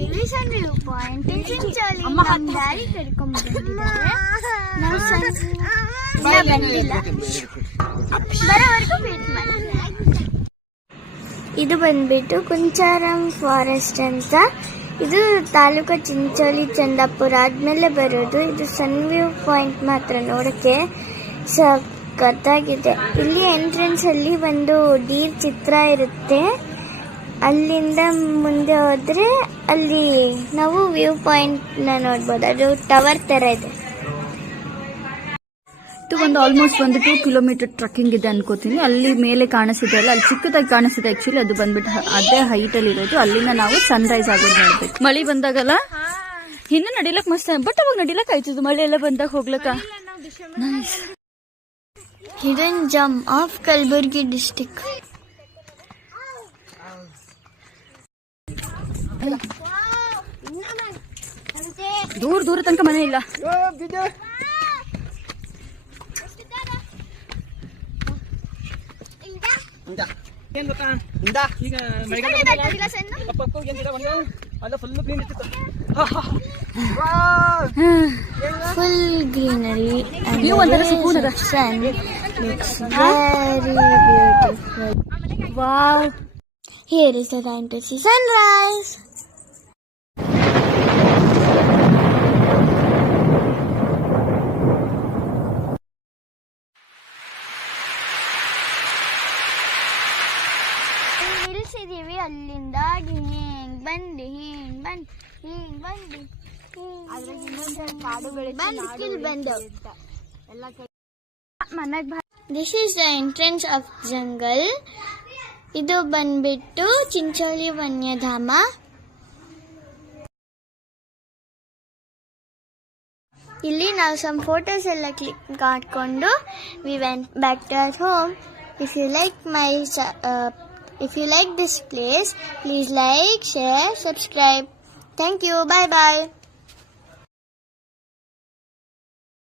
Revision view point Chincholi ನಮ್ಮ daddy ಕರ್ಕೊಂಡ್ಬಂದಿದ್ದಾರೆ. ನಾವು ಬಂದಿಲ್ಲ, ಬರೋವರೆಗೂ ವೇಟ್ ಮಾಡಿ. ಇದು ಬಂದ್ಬಿಟ್ಟು ಕುಂಚಾರಂ ಫಾರೆಸ್ಟ್ ಅಂತ. ಇದು ತಾಲೂಕು ಚಿಂಚೋಳಿ ಚಂದಾಪುರ ಆದ್ಮೇಲೆ ಬರೋದು. ಇದು ಸನ್ ವ್ಯೂ ಪಾಯಿಂಟ್ ಮಾತ್ರ ನೋಡಕ್ಕೆ ಸಖತ್ತಾಗಿದೆ. ಇಲ್ಲಿ ಎಂಟ್ರೆನ್ಸ್ ಅಲ್ಲಿ ಒಂದು ಡೀರ್ ಚಿತ್ರ ಇರುತ್ತೆ. ಅಲ್ಲಿಂದ ಮುಂದೆ ಹೋದ್ರೆ ಅಲ್ಲಿ ನಾವು ವ್ಯೂ ಪಾಯಿಂಟ್ ನ ನೋಡ್ಬೋದು. ಅದು ಟವರ್ ತರ ಇದೆ. ಇದು ಒಂದು ಆಲ್ಮೋಸ್ಟ್ 2 ಕಿಲೋಮೀಟರ್ ಟ್ರಕ್ಕಿಂಗ್ ಇದೆ ಅನ್ಕೋತೀನಿ. ಅಲ್ಲಿ ಮೇಲೆ ಕಾಣಿಸಿದೆ ಅಲ್ಲ, ಅಲ್ಲಿ ಚಿಕ್ಕದಾಗಿ ಕಾಣಿಸಿದೆ. ಆಕ್ಚುಲಿ ಅದು ಬಂದ್ಬಿಟ್ಟು ಅದೇ ಹೈಟ್ ಅಲ್ಲಿ ಇರೋದು. ಅಲ್ಲಿಂದ ನಾವು ಸನ್ ರೈಸ್ ಆಗೋದು ನೋಡ್ಬೇಕು. ಮಳೆ ಬಂದಾಗಲ್ಲ ಇನ್ನು ನಡಿಲಕ್ ಮಸ್ತ್, ಬಟ್ ಅವಾಗ ನಡಿಲಕ್ ಆಯ್ತದ. ಮಳೆ ಎಲ್ಲ ಬಂದಾಗ ಹೋಗ್ಲಕ್ಕ nice. Hidden gem of Kalaburagi district. ದೂರ ದೂರ ತನಕ ಮನೆ ಇಲ್ಲ. ಫುಲ್ ಗ್ರೀನರಿ ವ್ಯೂ ಒಂಥರ ಸುಕೂನ್ ಅದ. sun looks very beautiful. Wow, here is the time to see sunrise. ನಿಲ್ಸಿದೀವಿ. ಅಲ್ಲಿಂದ ಹಿಂಗ್ ಬಂದು this is the entrance of jungle. ಇದು ಬಂದ್ಬಿಟ್ಟು ಚಿಂಚೋಳಿ ವನ್ಯಧಾಮ. ಇಲ್ಲಿ ನಾವು ಸಮ್ ಫೋಟೋಸ್ ಎಲ್ಲ ಕ್ಲಿಕ್ ಮಾಡ್ಕೊಂಡು we went back to our home. If you like this place, please like, share, subscribe. Thank you. Bye bye.